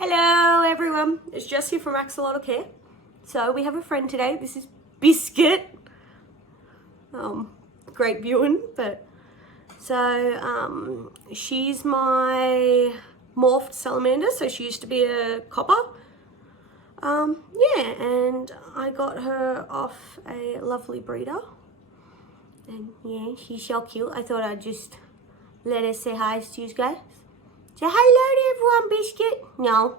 Hello everyone, it's Jess here from Axolotl Care. So we have a friend today. This is Biscuit. Great viewing, but so she's my morphed salamander. So she used to be a copper. Yeah, and I got her off a lovely breeder. And yeah, she's so cute. I thought I'd just let her say hi to you guys. Say hello to everyone, Biscuit. No.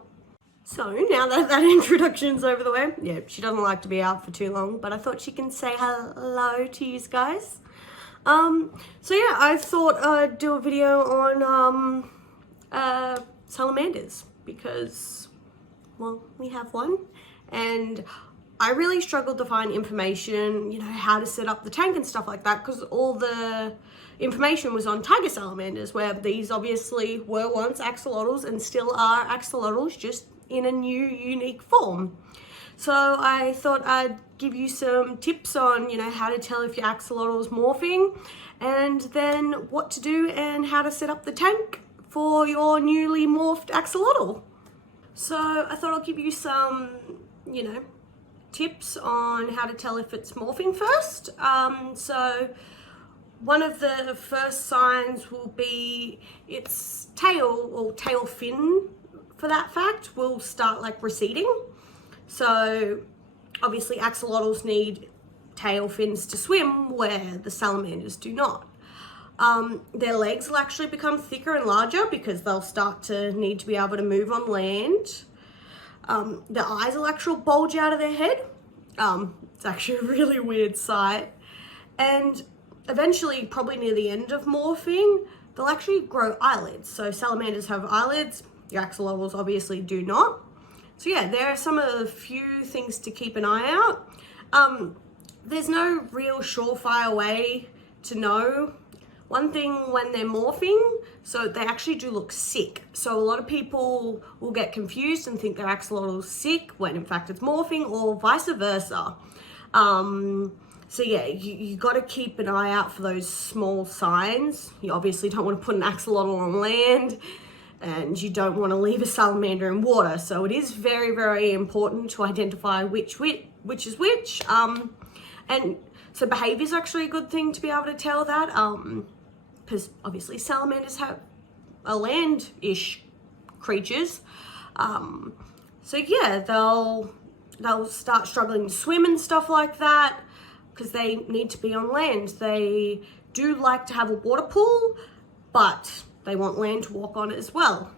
So now that that introduction's over the way, yeah, she doesn't like to be out for too long, but I thought she can say hello to you guys. So yeah, I thought I'd do a video on salamanders because, well, we have one, and I really struggled to find information, you know, how to set up the tank and stuff like that, because all the information was on tiger salamanders, where these obviously were once axolotls and still are axolotls, just in a new, unique form. So I thought I'd give you some tips on, you know, how to tell if your axolotl's morphing, and then what to do and how to set up the tank for your newly morphed axolotl. So I thought I'll give you some, you know, tips on how to tell if it's morphing first. So one of the first signs will be its tail, or tail fin for that fact, will start like receding. So obviously axolotls need tail fins to swim, where the salamanders do not. Their legs will actually become thicker and larger because they'll start to need to be able to move on land. Their eyes will actually bulge out of their head. It's actually a really weird sight. And eventually, probably near the end of morphing, they'll actually grow eyelids. So salamanders have eyelids, your axolotls obviously do not. So yeah, there are some of the few things to keep an eye out. There's no real surefire way to know. One thing, when they're morphing, so they actually do look sick. So a lot of people will get confused and think their axolotl's sick when in fact it's morphing, or vice versa. So yeah, you got to keep an eye out for those small signs. You obviously don't want to put an axolotl on land, and you don't want to leave a salamander in water. So it is very, very important to identify which is which. And so behavior is actually a good thing to be able to tell that, because obviously salamanders are land-ish creatures. So yeah, they'll start struggling to swim and stuff like that, because they need to be on land. They do like to have a water pool, but they want land to walk on as well.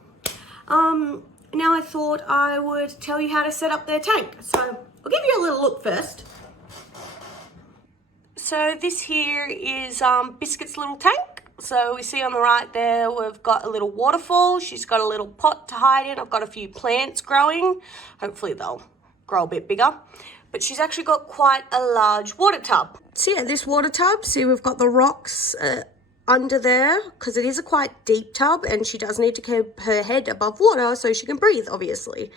Now I thought I would tell you how to set up their tank. So I'll give you a little look first. So this here is Biscuit's little tank. So we see on the right there, we've got a little waterfall. She's got a little pot to hide in. I've got a few plants growing. Hopefully they'll grow a bit bigger. But she's actually got quite a large water tub. So yeah, this water tub, see we've got the rocks under there, because it is a quite deep tub, and she does need to keep her head above water so she can breathe, obviously.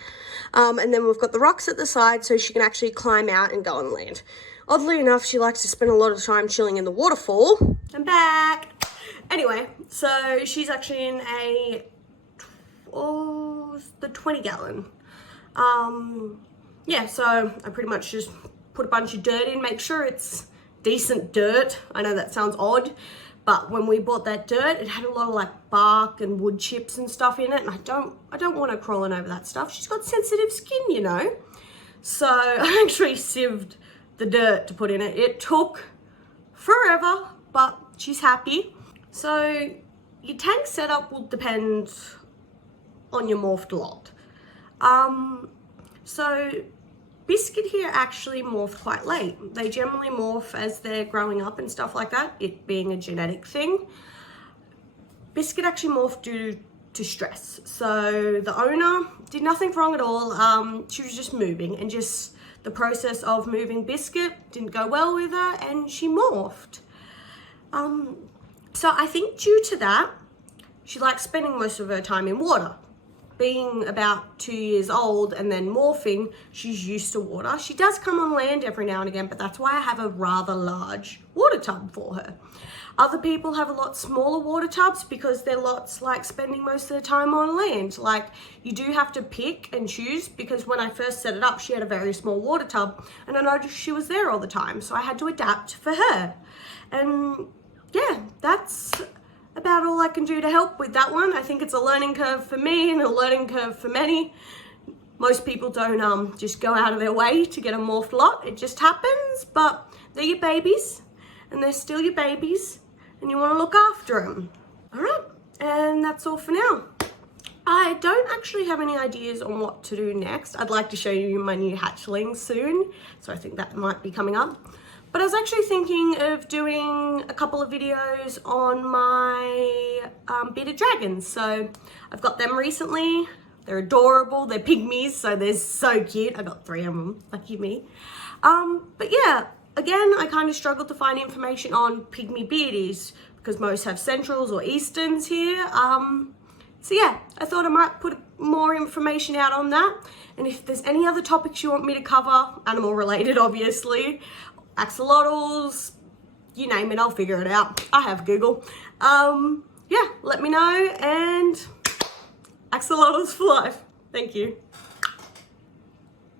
And then we've got the rocks at the side so she can actually climb out and go on land. Oddly enough, she likes to spend a lot of time chilling in the waterfall. I'm back. Anyway, so she's actually in the 20 gallon. Yeah, so I pretty much just put a bunch of dirt in, make sure it's decent dirt. I know that sounds odd, but when we bought that dirt, it had a lot of like bark and wood chips and stuff in it, and I don't want her crawling over that stuff. She's got sensitive skin, you know. So I actually sieved the dirt to put in it. It took forever, but she's happy. So your tank setup will depend on your morphed lot. So Biscuit here actually morphed quite late. They generally morph as they're growing up and stuff like that, it being a genetic thing. Biscuit actually morphed due to stress. So the owner did nothing wrong at all. She was just moving, and just the process of moving Biscuit didn't go well with her, and she morphed. So I think due to that, she likes spending most of her time in water. Being about 2 years old and then morphing, she's used to water. She does come on land every now and again, but that's why I have a rather large water tub for her. Other people have a lot smaller water tubs because their lots like spending most of their time on land. Like, you do have to pick and choose, because when I first set it up, she had a very small water tub and I noticed she was there all the time. So I had to adapt for her. And yeah, that's about all I can do to help with that one. I think it's a learning curve for me and a learning curve for many. Most people don't just go out of their way to get a morphed lot. It just happens, but they're your babies and they're still your babies and you want to look after them. All right, and that's all for now. I don't actually have any ideas on what to do next. I'd like to show you my new hatchlings soon, so I think that might be coming up. But I was actually thinking of doing a couple of videos on my bearded dragons. So I've got them recently. They're adorable. They're pygmies, so they're so cute. I got 3 of them, lucky me. But yeah, again, I kind of struggled to find information on pygmy beardies because most have centrals or easterns here. So yeah, I thought I might put more information out on that. And if there's any other topics you want me to cover, animal related obviously, axolotls, you name it, I'll figure it out. I have Google. Yeah, let me know, and axolotls for life. Thank you.